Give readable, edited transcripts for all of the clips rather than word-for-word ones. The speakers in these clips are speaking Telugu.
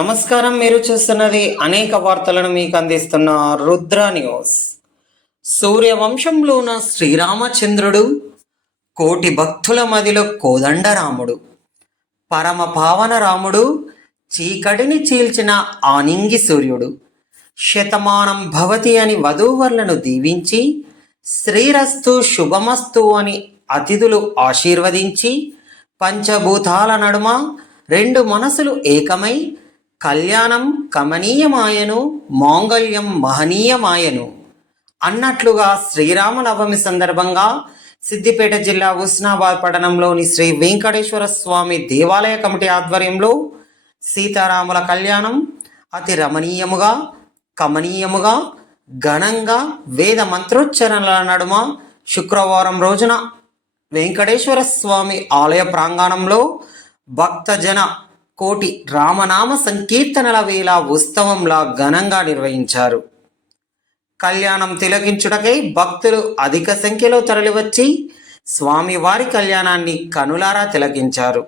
నమస్కారం. మీరు చూస్తున్నది అనేక వార్తలను మీకు అందిస్తున్న రుద్ర న్యూస్. సూర్యవంశంలోన శ్రీరామచంద్రుడు, కోటి భక్తుల మదిలో కోదండరాముడు, పరమ పావన రాముడు, చీకటిని చీల్చిన ఆనింగి సూర్యుడు, శతమానం భవతి అని వధూవరులను దీవించి, శ్రీరస్తు శుభమస్తు అని అతిథులు ఆశీర్వదించి, పంచభూతాల నడుమ రెండు మనసులు ఏకమై కళ్యాణం కమనీయమాయను, మాంగళ్యం మహనీయమాయను అన్నట్లుగా శ్రీరామనవమి సందర్భంగా సిద్దిపేట జిల్లా హుస్నాబాద్ పట్టణంలోని శ్రీ వెంకటేశ్వర స్వామి దేవాలయ కమిటీ ఆధ్వర్యంలో సీతారాముల కళ్యాణం అతి రమణీయముగా, కమనీయముగా, ఘనంగా వేద మంత్రోచ్చరణల నడుమ శుక్రవారం రోజున వెంకటేశ్వర స్వామి ఆలయ ప్రాంగణంలో భక్తజన కోటి రామనామ సంకీర్తనల వేళ ఉత్సవంలా ఘనంగా నిర్వహించారు. కళ్యాణం తిలకించుటకై భక్తులు అధిక సంఖ్యలో తరలివచ్చి స్వామివారి కళ్యాణాన్ని కనులారా తిలకించారు.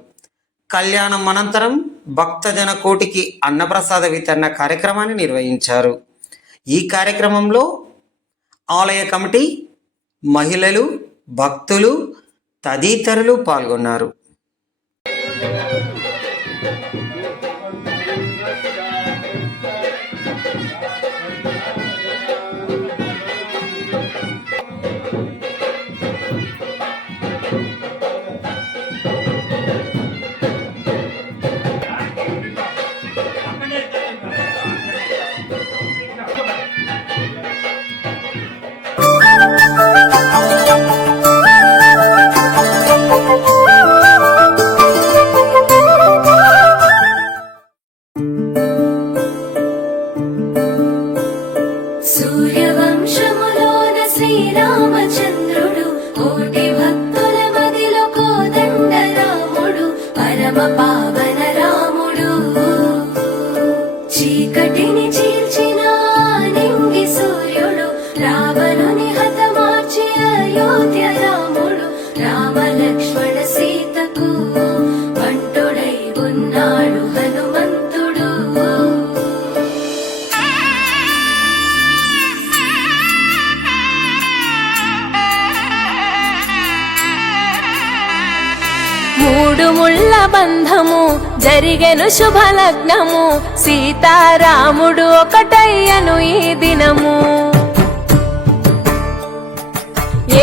కళ్యాణం అనంతరం భక్తజన కోటికి అన్నప్రసాద వితరణ కార్యక్రమాన్ని నిర్వహించారు. ఈ కార్యక్రమంలో ఆలయ కమిటీ, మహిళలు, భక్తులు తదితరులు పాల్గొన్నారు. సూర్యవంశములోన శ్రీరామచంద్రుడు, కోటి భక్తుల మదిలో కోదండరాముడు, పరమ పావన రాముడు, చీకటిని చీల్చిన ఆనింగి సూర్యుడు, రావణుని హతమార్చి అయోధ్య రాముడు, రామ లక్ష్మణ సీతకు బంటుడై ఉన్నాడు హనుమంతుడు. మూడు ముళ్ళ బంధము జరిగెను శుభలగ్నము, సీతారాముడు ఒకటయ్యను ఈ దినము.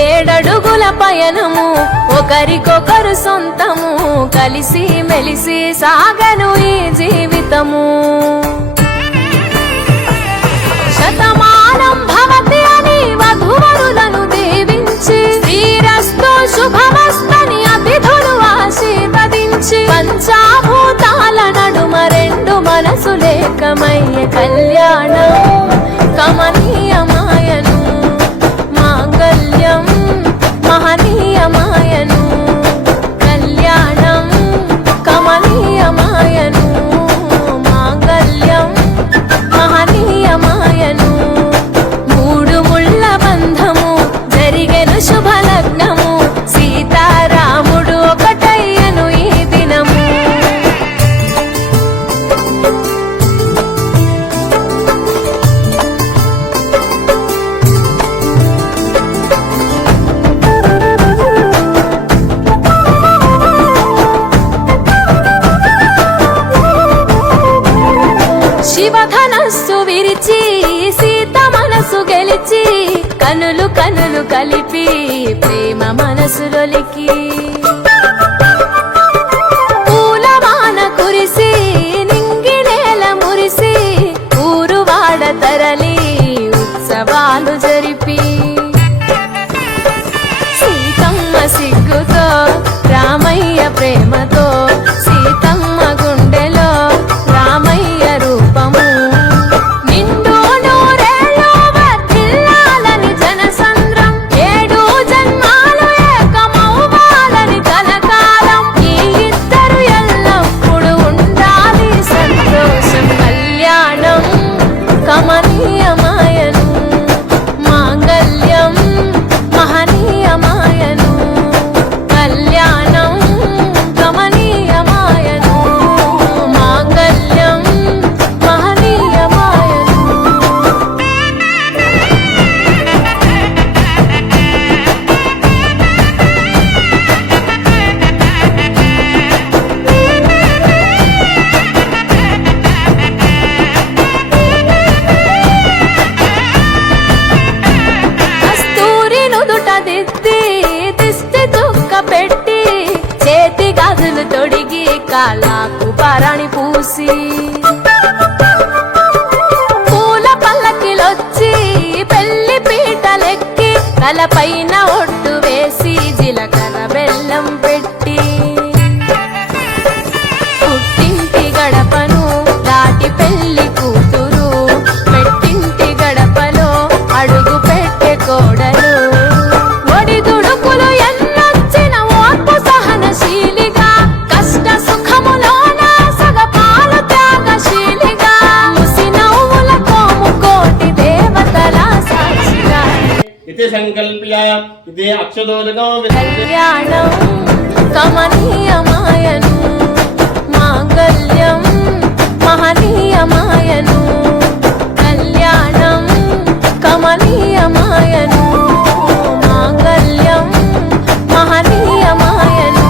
ఏడడుగుల పయనము ఒకరికొకరు సొంతము, కలిసి మెలిసి సాగను ఈ జీవితము. శతమానం భవతి అని వధూవరులను దీవించి, శ్రీరస్తు శుభమస్తని అతిథులు ఆశీర్వదించి, పంచాభూతాల నడుమ రెండు మనసులేకమయ్య కళ్యాణం కమనీయమాయను, మాంగళ్యం మహనీయమాయను, కళ్యాణం కమనీయమాయను, మాంగళ్యం మహనీయమాయను. మూడు ముళ్ళ బంధము జరిగెను శుభలగ్నము, సీతారాముడు ఒకటయ్యను ఈ దినము. శివధనస్సు విరిచి సీత మనసు గెలిచి, కనులు కనులు కలిపి ప్రేమ మనసులొలికి, పూలవాన కురిసి నింగి నేల మురిసి, ఊరువాడ తరలి ఉత్సవాలు జరిపి, సీతమ్మ సిగ్గుతో రామయ్య ప్రేమతో, సీతమ్మ గుండెలో రామయ్య రూపము, నిండు నూరేళ్ళు వర్ధిల్లాలని జనసంద్రం, ఏడు జన్మాలు ఏకమవ్వాలని కాళ్ళకు భరణి పూసి పూల పల్లకిలొచ్చి పెళ్లి పీటలెక్కి తలపైన ఒట్టు వేసి జీలకర్ర బెల్లం పెట్టి పుట్టింటి గడపను దాటి పెళ్లి కూతురు పెట్టింటి గడపలో అడుగు పెట్టే కోడలు ఒడిదుడుకులు ఎన్నొచ్చిన ఓర్పు సహనశీలిగా కష్ట సుఖములోన సగపాలు త్యాగశీలిగా ముసి నవ్వుల కోటి దేవతల సాక్షిగా इति संकल्प्य इति अक्षतोदकं కళ్యాణం కమనీయమాయను మాంగళ్యం మహనీయమాయను కళ్యాణం కమనీయమాయను మాంగళ్యం మహనీయమాయను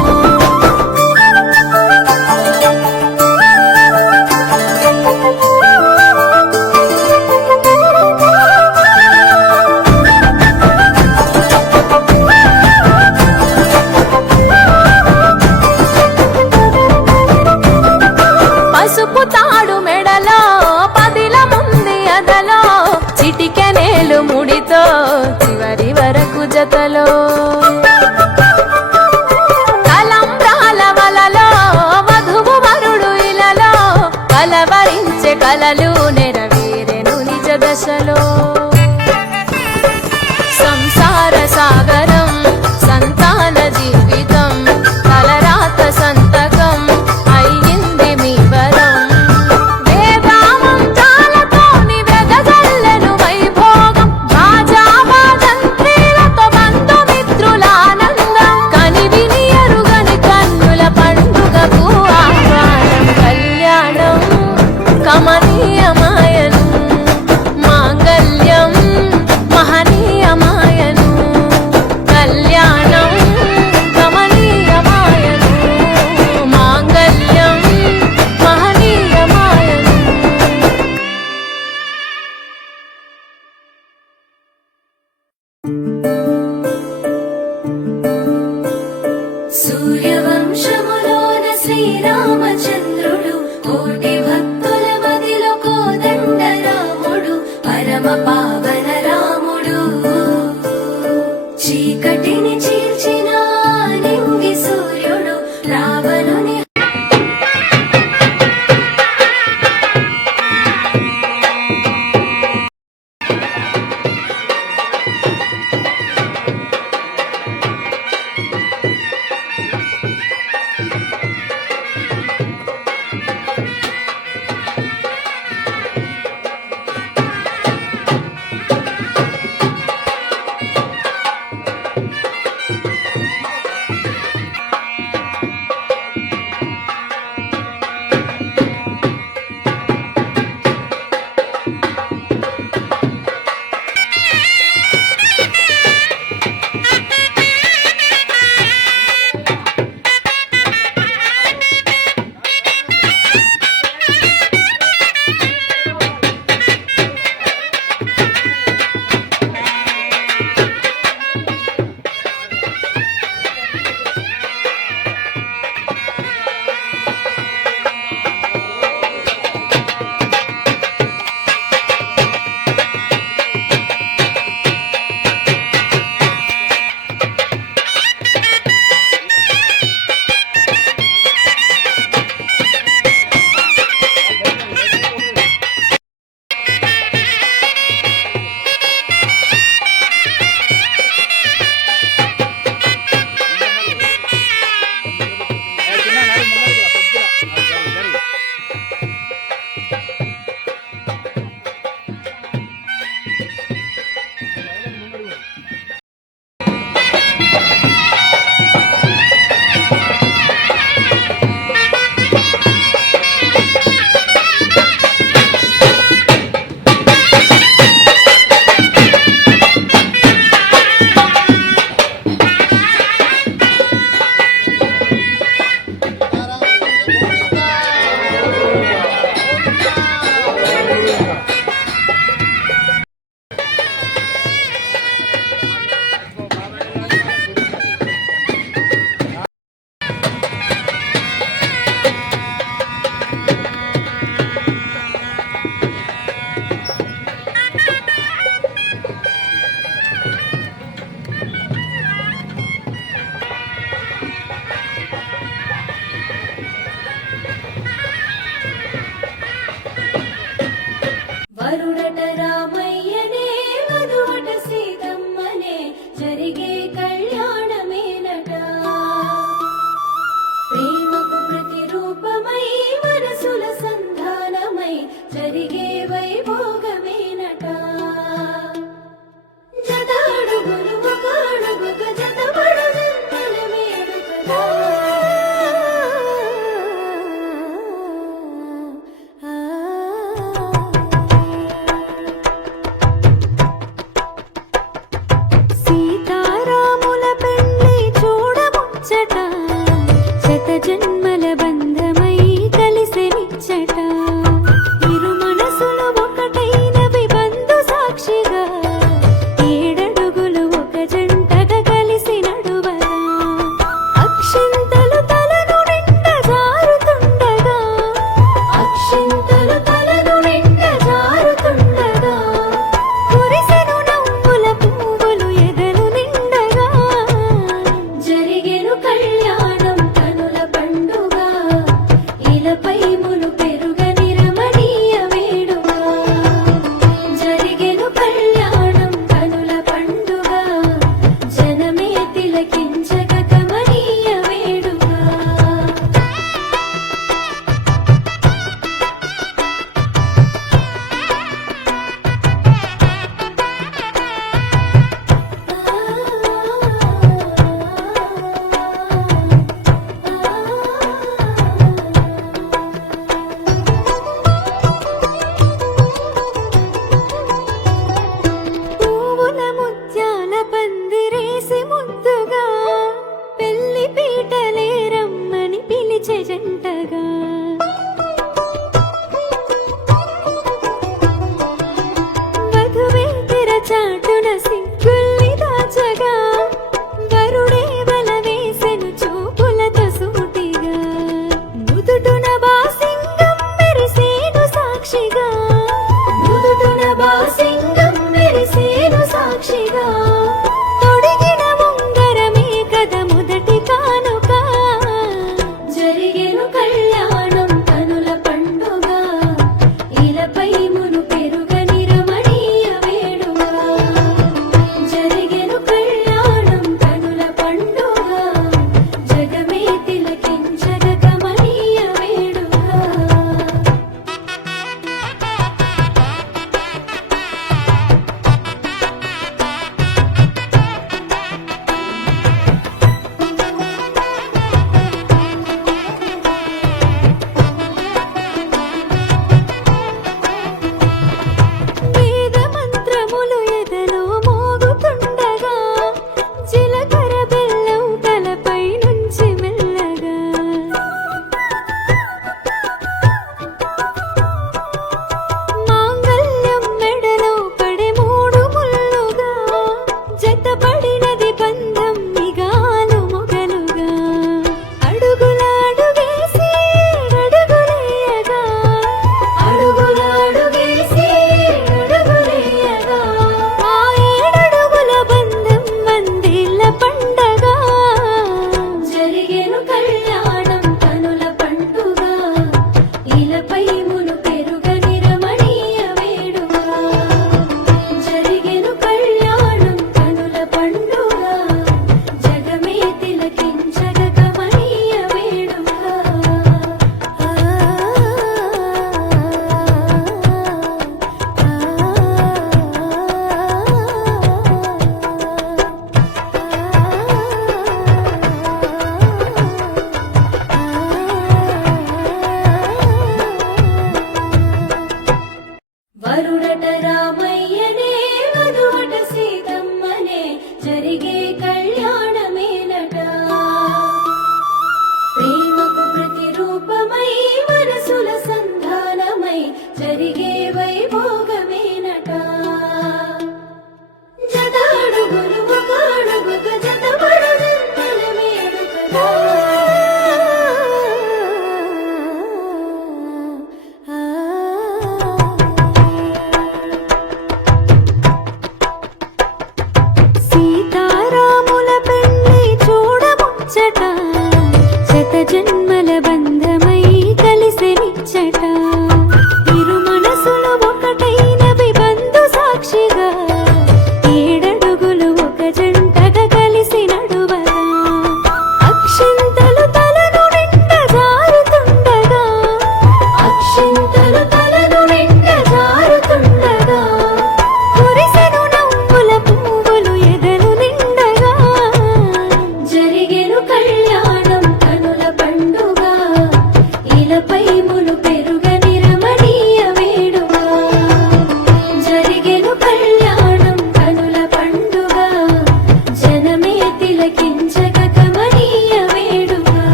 పసుపు తాడు మెడలో పదిల ముంది అదలో చిటికెనేలు ముడితో చివరి వరకు జతలో తలంబ్రాల వలలో వధువు వరుడు ఇలలో కలవరించే కలలు నెరవేరెను నిజ దశలో సంసార సాగరం సంతాన జీవితం తలరాత సంతకం అయ్యింది మీ వరం వేదామం చాలతోని వెదజల్లెను వైభోగం భాజావాదంత్రీలతో బంధుమిత్రులానందం కనివిని ఎరుగని కన్నుల పండుగకు ఆహ్వానం కళ్యాణం కమనీయమాయను మాంగళ్యం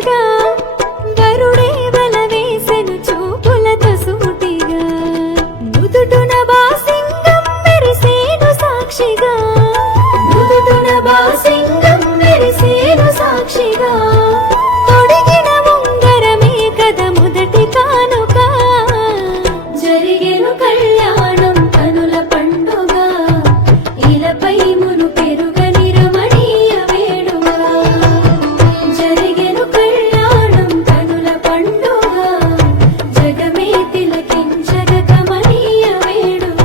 పండగా వరుడే వల వేసెను చూపులతో సూటిగా నుదుటున బాసింగం మెరిసేను సాక్షిగా నుదుటున బాసింగం మెరిసేను సాక్షిగా తొడిగిన ఉంగరమే కథ మొదటి కానుక జరిగెను కళ్యాణం కనుల పండుగ ఇలపై మును పెరుగని రమణీయ వేడుక జరిగెను కళ్యాణం కనుల పండుగ జగమే తిలకించగ కమనీయ వేడుక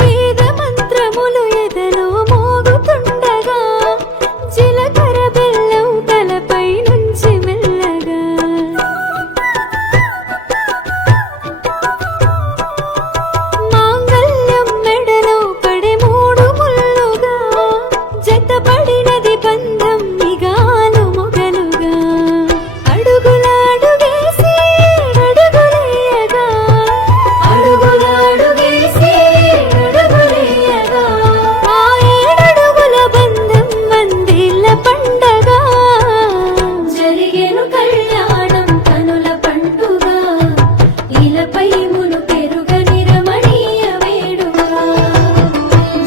వేద మంత్రములు ఎదలో మోగుతుండగా జీలకర్ర బెల్లం తలపై నుంచి మెల్లగా మాంగళ్యం మెడలో పడే మూడు ముల్లుగా జతపడినది బంధం నిగాలు మొగలుగా అడుగుల అడుగేసి అడుగులేయగా అడుగుల అడుగేసి అడుగులేయగా ఆ ఏడడుగుల బంధం వందేళ్ల పండగ జరిగెను కళ్యాణం కనుల పండుగ ఇలపై మును పెరుగని రమణీయ వేడుక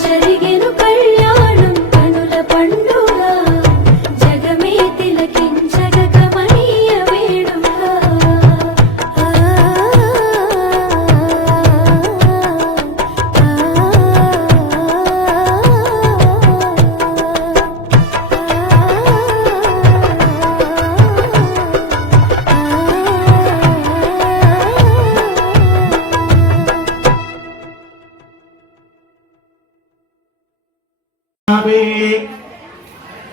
జరిగెను కళ్యాణం కనుల పండుగ జగమే తిలకించగ కమనీయ వేడుక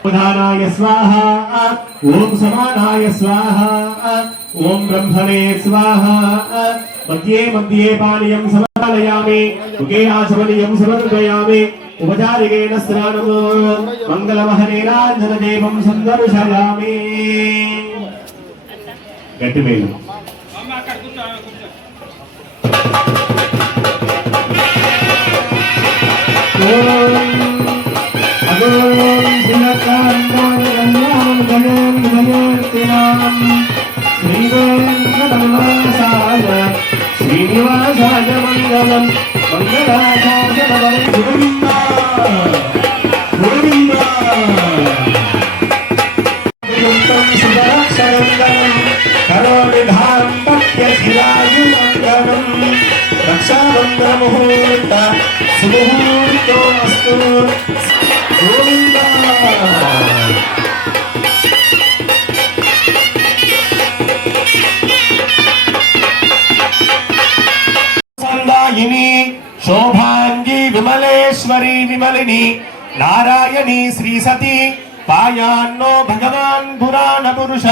उदानाय स्वाहा ओम समानाय स्वाहा ओम ब्रह्मणे स्वाहा मध्ये मध्ये पानीयं समर्पयामि मुखे आचमनीयं समर्पयामि उपचारिकेण स्नानं मंगलमहनेनाञ्जनदेवं सन्दर्शयामि गट्टिमेलु శ్రీనివాసాయ మంగళం మంగళాచార్య గోవిందా గోవిందా సుదరక్షరంగం కరోనిధాం పట్యశిలాయుమంగళం రక్షాబంధముహూర్త సుముహూర్తోస్తు గోవిందా शोभांगी विमलेश्वरी विमलिनी नारायणी श्री सती पायान्नो भगवान पुराण पुरुष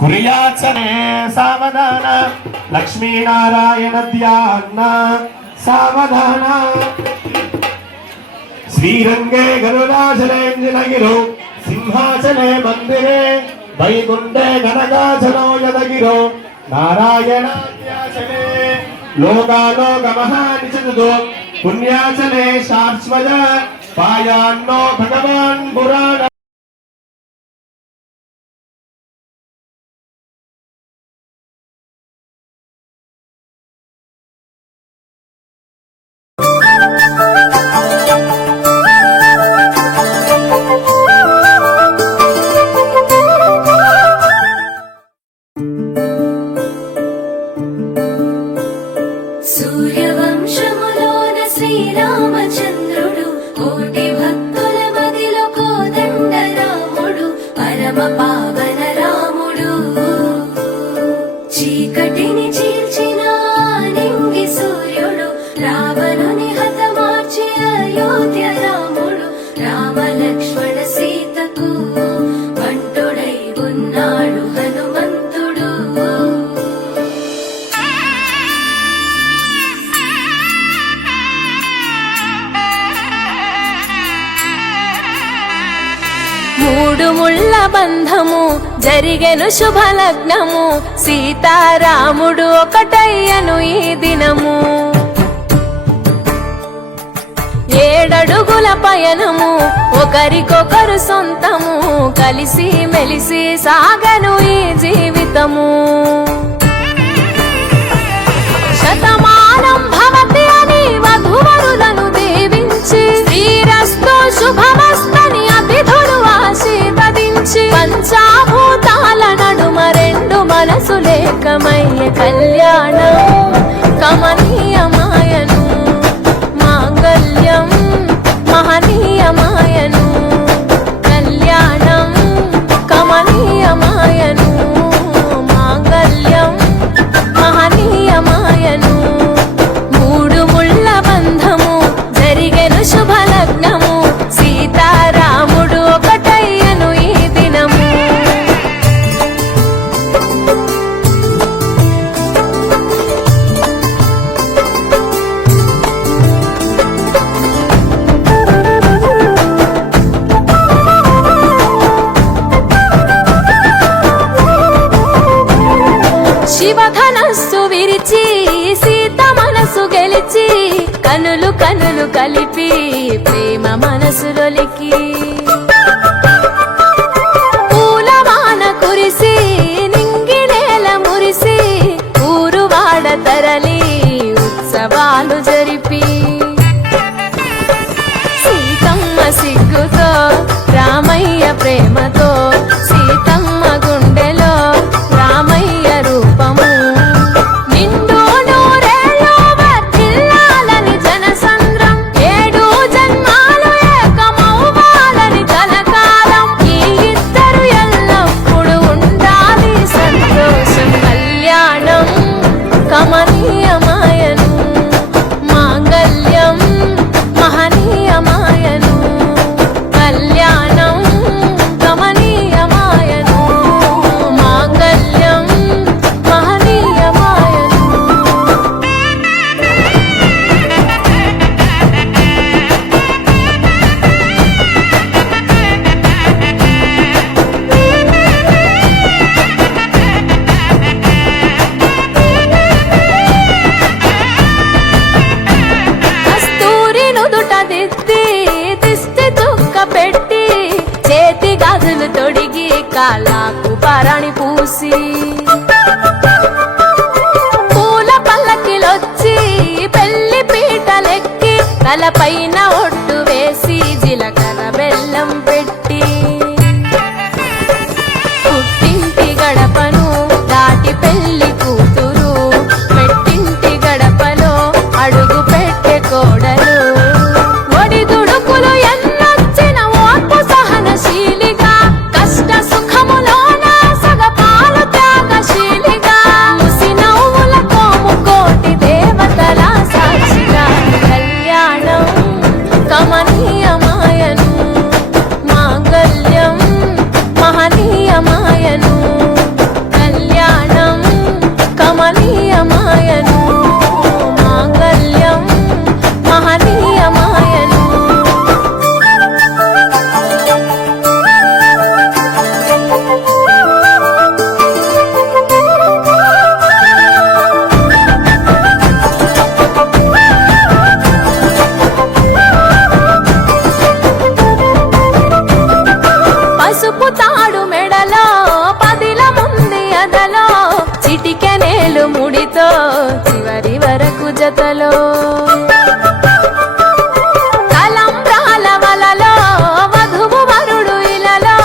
कुर्यात्सने सावधान लक्ष्मी नारायण ध्यान सावधान श्रीरंगे गरुडाचलेंजिनगिरो सिंहाचले मंदिरे वैकुंठे गणगाचलो यदगिरो नारायणाद्याचले लोकालोकमहानिचतुतो पुण्याचले शाश्वत पायान्नो भगवान् पुराण సూర్యవంశములోన శ్రీరామచంద్రుడు కోటి భక్తుల మదిలో కోదండ రాముడు పరమ పావన రాముడు చీకటిని చీల్చిన నింగి సూర్యుడు రావణుని హతమార్చి అయోధ్య రాముడు రామ లక్ష్మణ సీతకు బంటుడై ఉన్నాడు హనుమంతుడు మూడు ముళ్ళ బంధము జరిగెను శుభలగ్నము సీతారాముడు ఒకటయ్యను ఈ దినము 7 అడుగుల పయనము ఒకరికొకరు సొంతము కలిసి మెలిసి సాగను ఈ జీవితము శతమానం భవతి అని వధువరులను దీవించి శ్రీరస్తు శుభమస్తని అతిథులు ఆశీర్వదించి పంచాభూతాల నడుమ 2 మనసులేకమయ్యే కళ్యాణం కమనీయమాయను మాంగళ్యం మహనీయమాయను కళ్యాణం కమనీయమాయను మాంగళ్యం మహనీయమాయను 3 ముళ్ళ బంధము జరిగెను శుభలగ్నము సీతారాముడు ఒకటయ్యను ఈ దినము శివధనస్సు విరిచి సీత మనసు గెలిచి కనులు కనులు కలిపి ప్రేమ మనసులొలికి పూలవాన కురిసి నింగి నేల మురిసి ఊరువాడ తరలి ఉత్సవాలు జరిపి సీతమ్మ సిగ్గుతో రామయ్య ప్రేమతో సీతమ్మ గుండెలో రామయ్య రూపము నిండు నూరేళ్ళు వర్ధిల్లాలని జనసంద్రం 7 జన్మాలు ఏకమవ్వాలని కలకాలం ఈ ఇద్దరు ఎల్లప్పుడూ ఉండాలి సంతోషం కళ్యాణం కమనీయమాయను మాంగళ్యం మహనీయమాయను కళ్యాణం కమనీయమాయను మాంగళ్యం మహనీయమాయను కస్తూరి నుదుట దిద్ది దిష్టి చుక్క పెట్టి చేతి గాజులు తొడిగి కాళ్ళకు పరాణి పూసి పూల పల్లకిలొచ్చి పెళ్లి పీటలెక్కి తలపైన ఒట్టు వేసి జీలకర్ర బెల్లం పెట్టి పుట్టింటి గడపను దాటి పెళ్లి కూతురు పెట్టింటి గడపలో అడుగు పెట్టే కోడలు ఒడిదుడుకులు ఎన్నొచ్చిన ఓర్పు సహనశీలిగా కష్ట సుఖములోన సగపాలు త్యాగశీలిగా ముసి నవ్వులతో ముకోటి దేవతల సాక్షిగా కళ్యాణం కమనీయమాయను మాంగళ్యం మహనీయమాయను కళ్యాణం కమనీయమాయను మాంగళ్యం మహనీయమాయను పసుపు తాడు మెడలో పదిల ముంది అదలో చిటికెనేలు ముడితో చివరి వరకు జతలో కలంబ్రాల వలలో వధువు వరుడు ఇలలో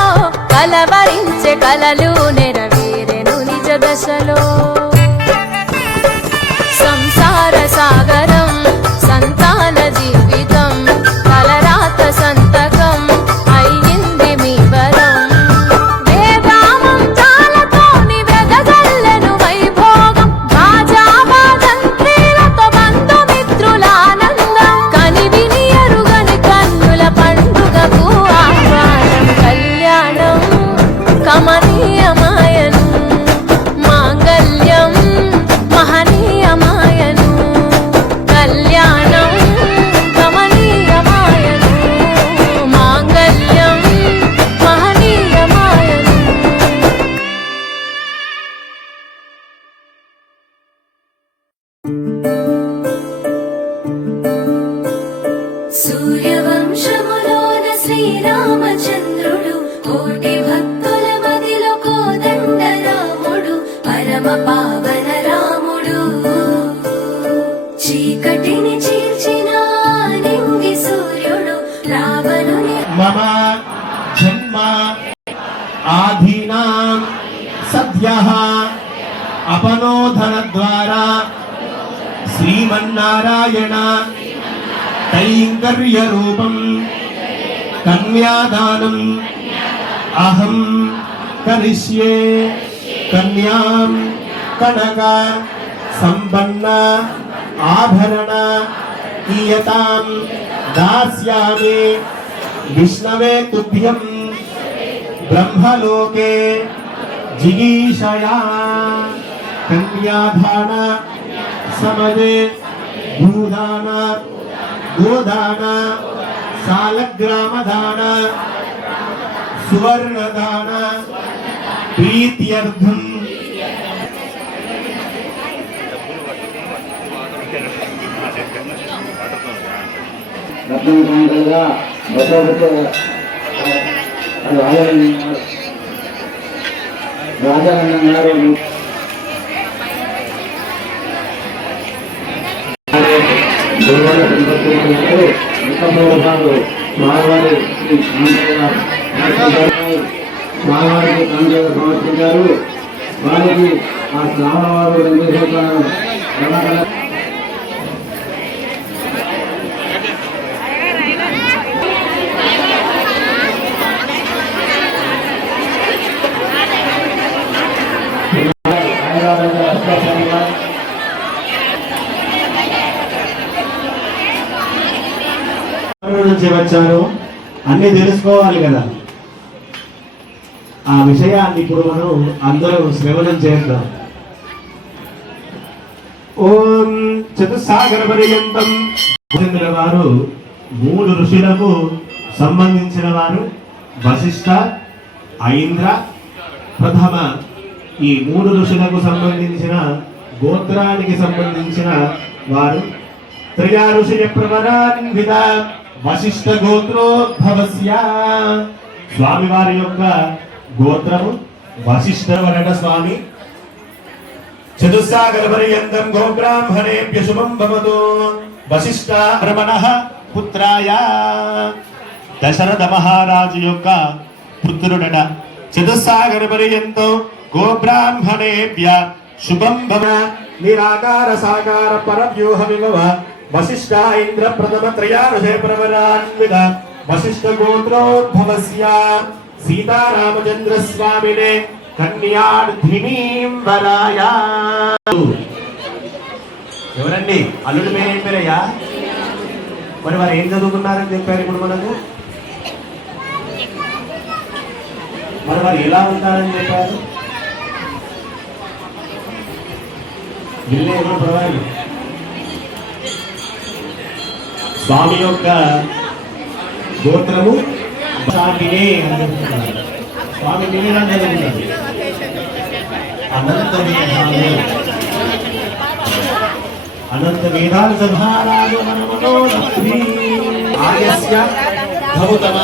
కలవరించే కలలు నెరవేరెను నిజ దశలో సంసార సాగరం సంతాన జీవితం తలరాత సంతకం అయ్యింది మీ వరం వేదామం చాలతోని వెదజల్లెను వైభోగం భాజావాదంత్రీలతో బంధుమిత్రుల ఆనందం కనివిని ఎరుగని కన్నుల పండుగకు ఆహ్వానం కళ్యాణం కమనీయమాయను మాంగళ్యం ఆధీనాం సద్యః అపనోధన ద్వారా శ్రీమన్నారాయణ కైంకర్య రూపం కన్యాదానం అహం కరిష్యే కన్యాం కనక సంపన్న ఆభరణ ఈయతాం దాస్యామి విష్ణవే తుభ్యం బ్రహ్మలోకే జిగీషయా కన్యాదాన సమయే భూదాన గోదాన సాలగ్రామదాన సువర్ణదాన ప్రీత్యర్థం రత్నం కాంతలుగా రాజానందం గారు స్వామివారికి కాంతలుగా సమర్పించారు. వారికి ఆ శ్రావణవారు వెంకటేశ్వర నుంచి వచ్చారు అన్ని తెలుసుకోవాలి కదా. ఆ విషయాన్ని ఇప్పుడు మనం అందరూ శ్రవణం చేద్దాం. ఓం చతుస్సాగర పర్యంతం వారు 3 ఋషులకు సంబంధించిన వారు వశిష్ఠ, ఐంద్ర, ప్రథమ. ఈ 3 ఋషులకు సంబంధించిన గోత్రానికి సంబంధించిన వారు త్రయా ఋషి ప్రవరాన్విత వశిష్ఠ గోత్రోద్భవస్య. స్వామి వారి యొక్క గోత్రము వశిష్ఠ వరణ స్వామి. చతుస్సాగర పర్యంతం గోబ్రాహ్మణేభ్య శుభం భవతు. వశిష్ఠ రమణః పుత్రాయ. దశరథ మహారాజు యొక్క పుత్రుడట. చతుస్సాగర పర్యంతం గోబ్రాహ్మణేభ్య శుభం భవ. నిరాకార సాకార పరవ్యూహ విభవ వశిష్ఠ ఇంద్ర ప్రథమ త్రయారుషే ప్రవరాన్విత వశిష్ఠ గోత్రోద్భవస్య సీతారామచంద్ర స్వామినే కన్యార్థినీం వరాయ. ఎవరండి అల్లుడి పేరు ఏం పేరయ్యా? మరి వారు ఏం చదువుకున్నారని చెప్పారు ఇప్పుడు మనకు. మరి వారు ఎలా ఉంటారని చెప్పారు? విల్లేరు ప్రవాహి స్వామి యొక్క గోత్రము శాంతినే అని చెప్తున్నారు. స్వామి నివేదన అనంత వేదాలు అనంత వేదాలు సభారాజు ఆయస్య గౌతమ.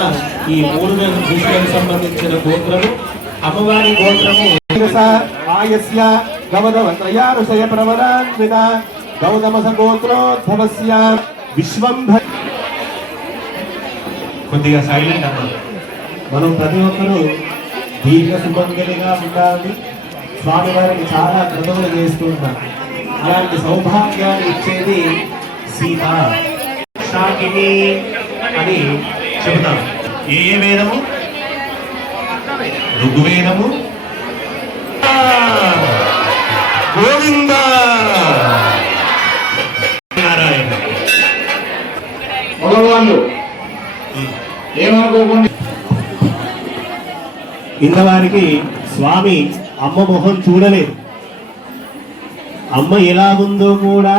ఈ 3 ఋషులకు సంబంధించిన గోత్రము అమ్మవారి గోత్రము ఆయస్య గౌతమ త్రయా ఋషయ ప్రవరాన్విత గౌతమ గోత్రోద్భవస్య విశ్వంభ. కొద్దిగా సైలెంట్ అన్నారు. మనం ప్రతి ఒక్కరూ దీర్ఘ సుమంగలిగా ఉండాలని స్వామి వారికి చాలా క్రతువులు చేస్తూ ఉంటాం. అలాంటి సౌభాగ్యాన్ని ఇచ్చేది సీత శాకిని అని చెబుతాం. ఏ వేదము? ఋగ్వేదము. గోవింద నారాయణ. మగవాళ్ళు ఏమనుకోకుండా ఇంతవారికి స్వామి అమ్మ మొహం చూడలేదు. అమ్మ ఎలా ఉందో కూడా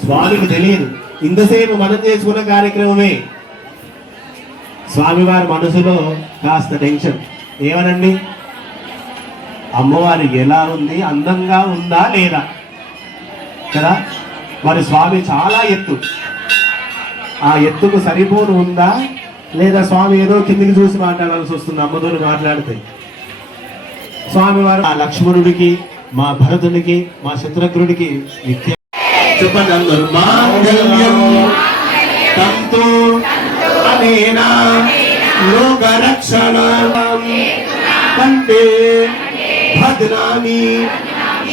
స్వామికి తెలియదు. ఇంతసేపు మనం చేసుకున్న కార్యక్రమమే. స్వామివారి మనసులో కాస్త టెన్షన్. ఏమనండి, అమ్మవారు ఎలా ఉంది, అందంగా ఉందా లేదా కదా. మరి స్వామి చాలా ఎత్తు. ఆ ఎత్తుకు సరిపోను ఉందా లేదా స్వామి ఏదో కిందికి చూసి మాట్లాడాల్సి వస్తుంది అమ్మతో మాట్లాడితే. స్వామివారు ఆ లక్ష్మణుడికి, మా భరతుడికి, మా శత్రుఘ్నుడికి నిత్య చెప్పండి అందరూ. మాంగళ్యం తంతు అనేన లోక రక్షణ తే భద్రాని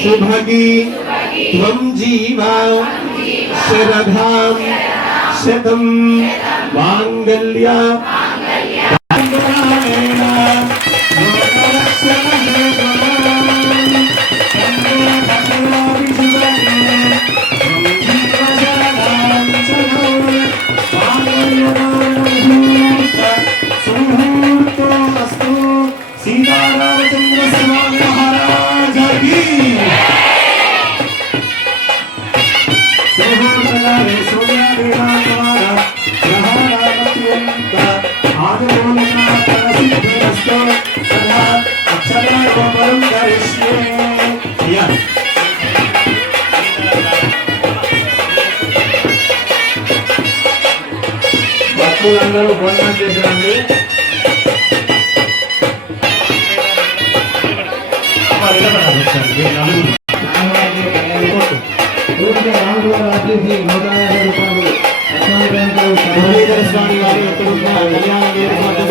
శుభగి త్వం జీవ శరధాం శతం మాంగళ్య सीतारामचंद्र स्वामी महाराज की భక్తులందరూ భోజనం చేసిరండి. స్వామి వారి కళ్యాణ ప్రవర్తించారు. వారికి కుటుంబానికి స్వామివారు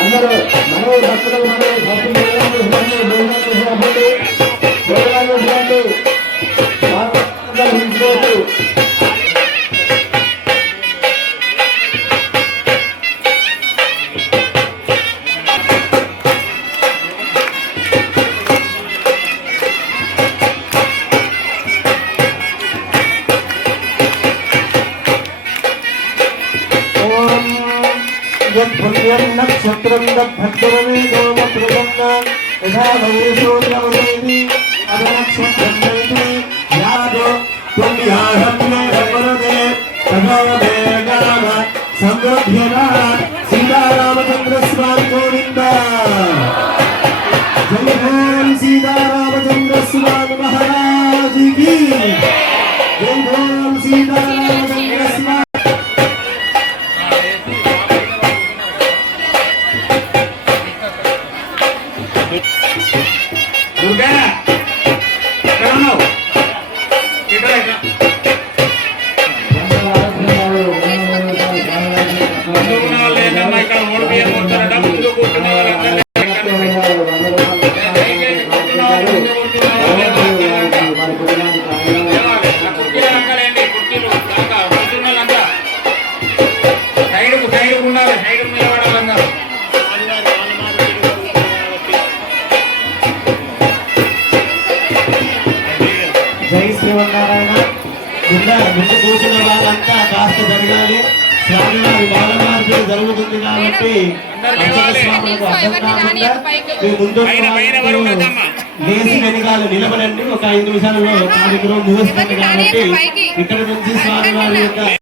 అందరూ మనో భక్తులు नक्षत्रं भद्रमे गोमप्रपन्न यथा भवेशोऽप्यवदेति अधनक्षत्रं यादो पुण्याहत्मे भवरदे तथो देगाम समृद्ध्यना सीतारामचंद्र स्वामी गोविंद जय बोल सीतारामचंद्र स्वामी महाराज की जय बोल सीतारामचंद्र स्वामी జై శ్రీమన్నారాయణ. ముందు కూర్చున్న వాళ్ళంతా కాస్త జరగాలి. స్వామివారి బాల మార్పులు జరుగుతుంది కాబట్టి స్వాములకు అర్థం కాకుండా మీ ముందు లేచి వెనకాల నిలబడండి. ఒక 5 నిమిషాలలో కార్యక్రమం ముగుస్తుంది కాబట్టి ఇక్కడ నుంచి స్వామివారి యొక్క